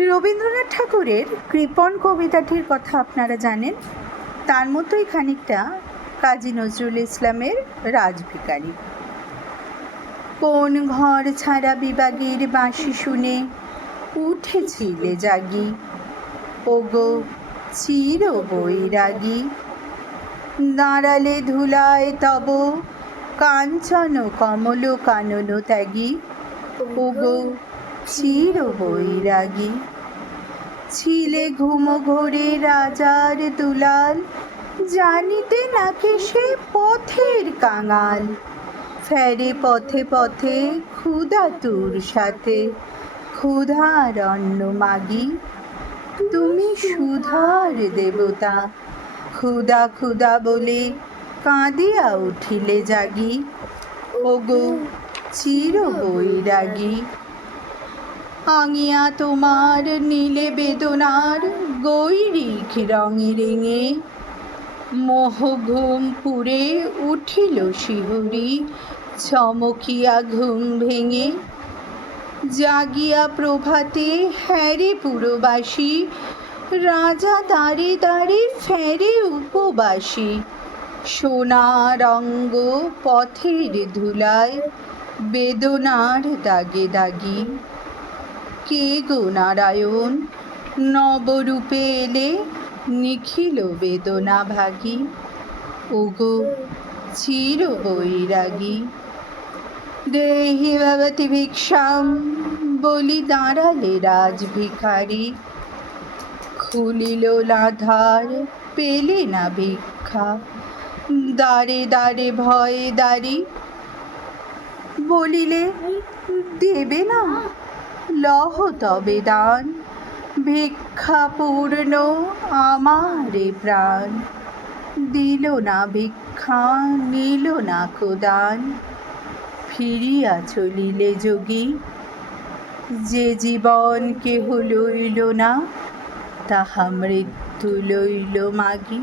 রবীন্দ্রনাথ ঠাকুরের কৃপণ কবিতাটির কথা আপনারা জানেন। তার মতোই খানিকটা কাজী নজরুল ইসলামের রাজভিখারি। কোন ঘর ছাড়া বিভাগীর বাঁশি শুনে উঠেছিলে জাগি, ওগো চির বৈরাগী। দাঁড়ালে ধুলায় তব কাঞ্চন কমল কানন ত্যাগী, ওগো চির বৈরাগী। ছিলে ঘুম ঘোরে রাজার দুলাল, জানিতে নাকি সে পথের কাঙাল। ফেরে পথে পথে ক্ষুধাতুর সাথে, ক্ষুধার অন্ন মাগি। তুমি সুধার দেবতা, ক্ষুধা ক্ষুধা বলে কাঁদিয়া উঠিলে জাগি, ওগো চির বৈরাগী। আঙিয়া তোমার নীলে বেদনার গৈরিক রঙে রেঙে, মোহ ঘুম পুরে উঠিল শিহরি চমকিয়া ঘুম ভেঙে। জাগিয়া প্রভাতে হ্যারে পুরবাসী, রাজা দাঁড়ে দাঁড়ে ফেরে উপবাসী। সোনার অঙ্গ পথের ধুলায়, বেদনার দাগে দাগি। কে গো নারায়ণ নবরূপে এলে, নিখিল বেদনা ভাগী, ওগো চির বৈরাগী। দেহি ভবতি ভিক্ষাম বলি দাঁড়ালে রাজভিখারি, খুলিল না ধার পেলে না ভিক্ষা, দ্বারে দ্বারে ভয়ে দাঁড়ি। বলিলে দেবে না, লহ তবে দান, ভিক্ষা পূর্ণ আমারে প্রাণ। দিল না ভিক্ষা নিল না কোদান, ফিরিয়া চলিলে যোগী। যে জীবন কেহ লইল না, তাহা মৃত্যু লইল মাগি।